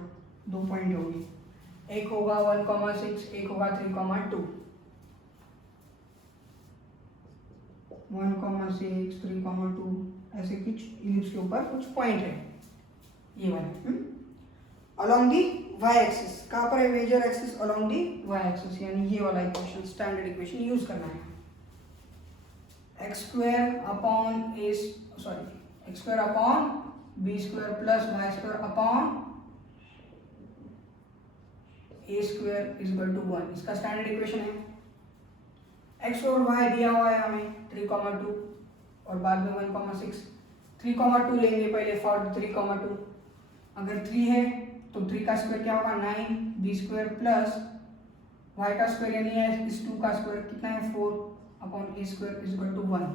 2 पॉइंट होंगे, एक होगा 1,6 एक होगा 3,2। 1,6 3,2 ऐसे कुछ इलिप्स के ऊपर कुछ पॉइंट है ये वाले अलोंग दी वाई एक्सिस। कहाँ पर है major axis? Along the y axis यानी ये वाला इक्वेशन स्टैंडर्ड इक्वेशन यूज करना है। x² upon x² upon b² plus y² upon a² equal to 1 इसका स्टैंडर्ड इक्वेशन है। x और y दिया हुआ है हमें 3,2 और बाद में 1,6। 3,2 लेंगे पहले फॉर 3,2। अगर 3 है तो 3 का स्क्वायर क्या होगा 9 b² प्लस y का स्क्वायर यानी इस 2 का स्क्वायर कितना है 4 अपॉन a² इक्वल टू 1।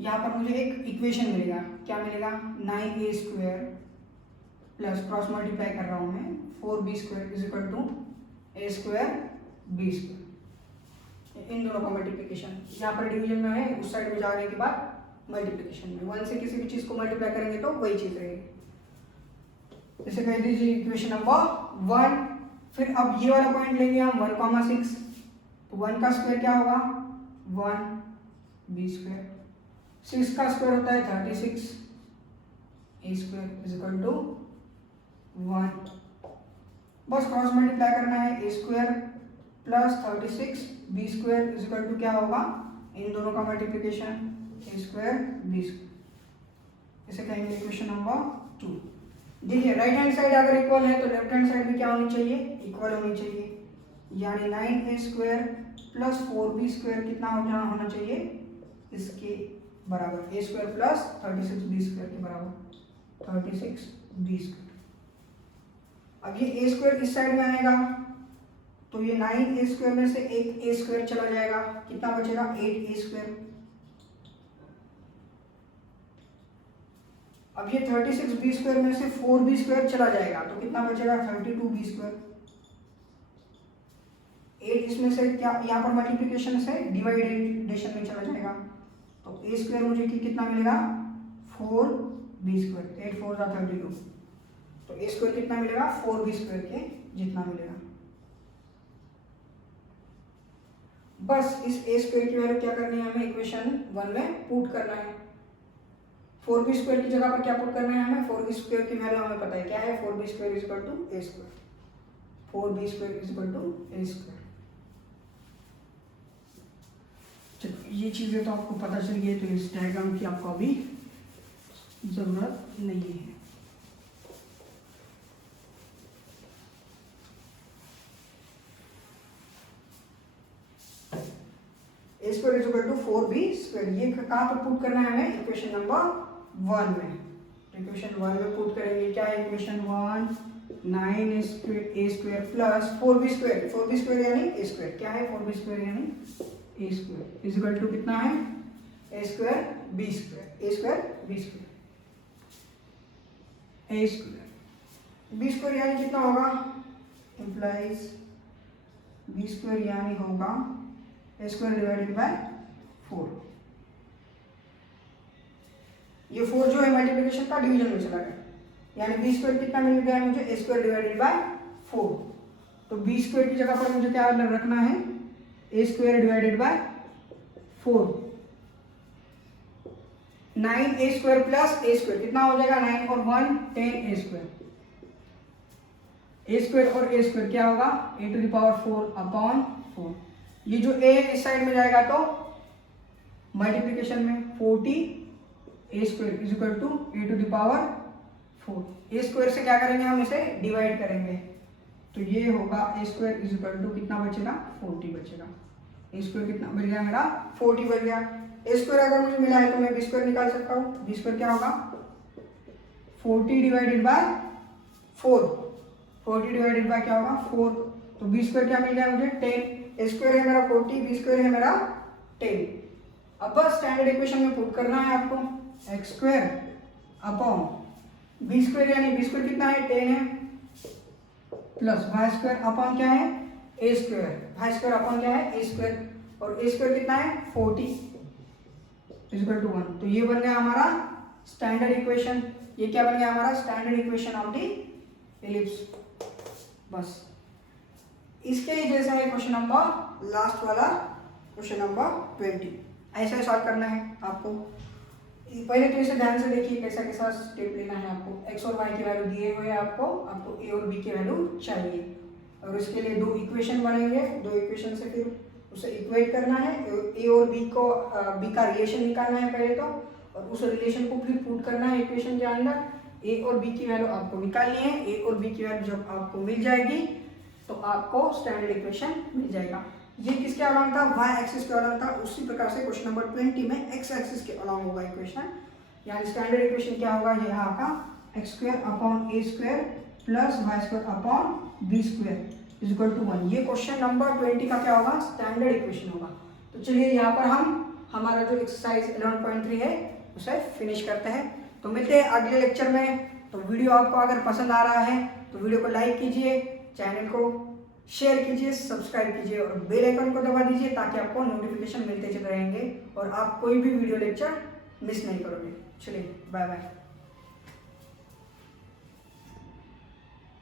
यहाँ पर मुझे एक इक्वेशन मिलेगा, क्या मिलेगा 9a² प्लस क्रॉस मल्टीप्लाई कर रहा हूँ मैं 4b² equal to a² b²। इन दोनों का मल्टीप्लिकेशन यहाँ पर डिवीजन में है, उस साइड में जाने के बाद मल्टीप्लिकेशन में 1 से किसी भी चीज को मल्टीप्लाई करेंगे तो वही चीज रहेगी। जैसे कह दीजिए इक्वेशन नंबर 1। फिर अब ये वाला पॉइंट लेंगे हम 1,6 तो 1 का स्क्वायर क्या होगा 1 b²। 6 का स्क्वायर होता है 36 a² इक्वल टू 1। बस क्रॉस मल्टीप्लाई करना है a² plus 36 b² equal to क्या होगा इन दोनों का मल्टीप्लिकेशन a² b²। इसे कहेंगे इक्वेशन नंबर 2। देखिए राइट हैंड साइड अगर इक्वल है तो लेफ्ट हैंड साइड भी क्या होनी चाहिए इक्वल होनी चाहिए, यानी 9a² प्लस 4b² कितना होना चाहिए इसके बराबर a² प्लस 36 b² के बराबर 36 b²। अब ये a² इस साइड में आएगा तो ये 9a² में से एक a² चला जाएगा, कितना बचेगा 8a²। अब ये 36b² में से 4b² चला जाएगा तो कितना बचेगा 32b²। 8 इसमें से क्या यहाँ पर मल्टीप्लिकेशन से डिवाइडेशन में चला जाएगा तो a² मुझे कितना मिलेगा 4b²। 8 4 32 तो a² कितना मिलेगा 4b² के जितना मिलेगा। बस इस a² की वैल्यू क्या करनी है हमें इक्वेशन 1 में पुट करना है। 4b² की जगह पर क्या पुट करना है हमें 4b² की वैल्यू हमें पता है क्या है 4b² equal to a²। 4b² equal to a²। चलो ये चीजें तो आपको पता चल गई तो इस डायग्राम की आपको अभी जरूरत नहीं है। a² equal to 4b²। ये कहाँ पर पुट करना है हमें इक्वेशन नंबर 1 में। इक्वेशन 1 में पुट करेंगे क्या है इक्वेशन 1 9a² प्लस 4b² यानी a² क्या है 4b² यानी a² इक्वल टू कितना है a² b² b² यानी कितना होगा इम्प्लाइज b² यानी होगा a² डिवाइडेड बाय 4। ये 4 जो है मल्टीप्लिकेशन का डिवीजन में चला गया यानी b² कितना मिल गया मुझे a² डिवाइडेड बाय 4। तो b² की जगह पर मुझे क्या रखना है a² divided by 4। 9a² plus a² कितना हो जाएगा 9 और 1 10a²। a² और a² क्या होगा a⁴ अपॉन 4। ये जो a इस साइड में जाएगा तो मल्टीप्लिकेशन में 40a² equal to a⁴। a² से क्या करेंगे हम इसे डिवाइड करेंगे तो ये होगा a² इक्वल टू कितना बचेगा 40 बचेगा। a² कितना बच गया मेरा 40 बच गया। a² अगर मुझे मिला है तो मैं b² निकाल सकता हूँ। b² क्या होगा 40 डिवाइडेड बाय 4। 40 डिवाइडेड बाय क्या होगा 4 तो बी स्क्वायर क्या मिल गया मुझे 10, ए स्क्वायर है मेरा 40, बी स्क्वायर है मेरा 10। अब बस स्टैंडर्ड इक्वेशन में पुट करना है आपको, x square upon B square, यानी बी स्क्वायर कितना है 10 है, प्लस वाई स्क्वायर अपॉन क्या है A square, Y square upon क्या है ए स्क्वायर, और ए स्क्वायर कितना है 40 इक्वल टू 1। तो ये बन गया हमारा स्टैंडर्ड इक्वेशन। ये क्या बन गया हमारा standard equation of the ellipse. बस इसके ही जैसा है क्वेश्चन नंबर लास्ट वाला, क्वेश्चन नंबर 20। ऐसा सॉल्व करना है आपको। पहले तो इसे ध्यान से देखिए कैसा कैसा स्टेप लेना है आपको। एक्स और वाई की वैल्यू दिए हुए हैं आपको ए और बी की वैल्यू चाहिए, और इसके लिए दो इक्वेशन बनेंगे। दो इक्वेशन से फिर उसे इक्वेट करना है, ए और बी को बी का रिलेशन निकालना है पहले तो, और उस रिलेशन को फिर पुट करना है इक्वेशन के अंदर। ए और बी की वैल्यू आपको निकालनी है। ए और बी की वैल्यू जब आपको मिल जाएगी तो आपको स्टैंडर्ड इक्वेशन मिल जाएगा। ये किसके अलाउंग था, वाई एक्सिस के अलाउंग था। उसी प्रकार से क्वेश्चन नंबर 20 में एक्स एक्सिस के अलाउंग होगा इक्वेशन। यानी स्टैंडर्ड इक्वेशन क्या होगा, ये आपका x square upon A square plus Y square upon B square is equal to 1। ये क्वेश्चन नंबर 20 का क्या होगा, स्टैंडर्ड इक्वेशन होगा। तो चलिए यहाँ पर हम हमारा जो एक्सरसाइज 11.3 है उसे फिनिश करते हैं। तो मिलते हैं अगले लेक्चर में। तो वीडियो आपको अगर पसंद आ रहा है तो वीडियो को लाइक कीजिए, चैनल को शेयर कीजिए, सब्सक्राइब कीजिए और बेल आइकन को दबा दीजिए, ताकि आपको नोटिफिकेशन मिलते चले रहेंगे और आप कोई भी वीडियो लेक्चर मिस नहीं करोगे। चलिए बाय बाय।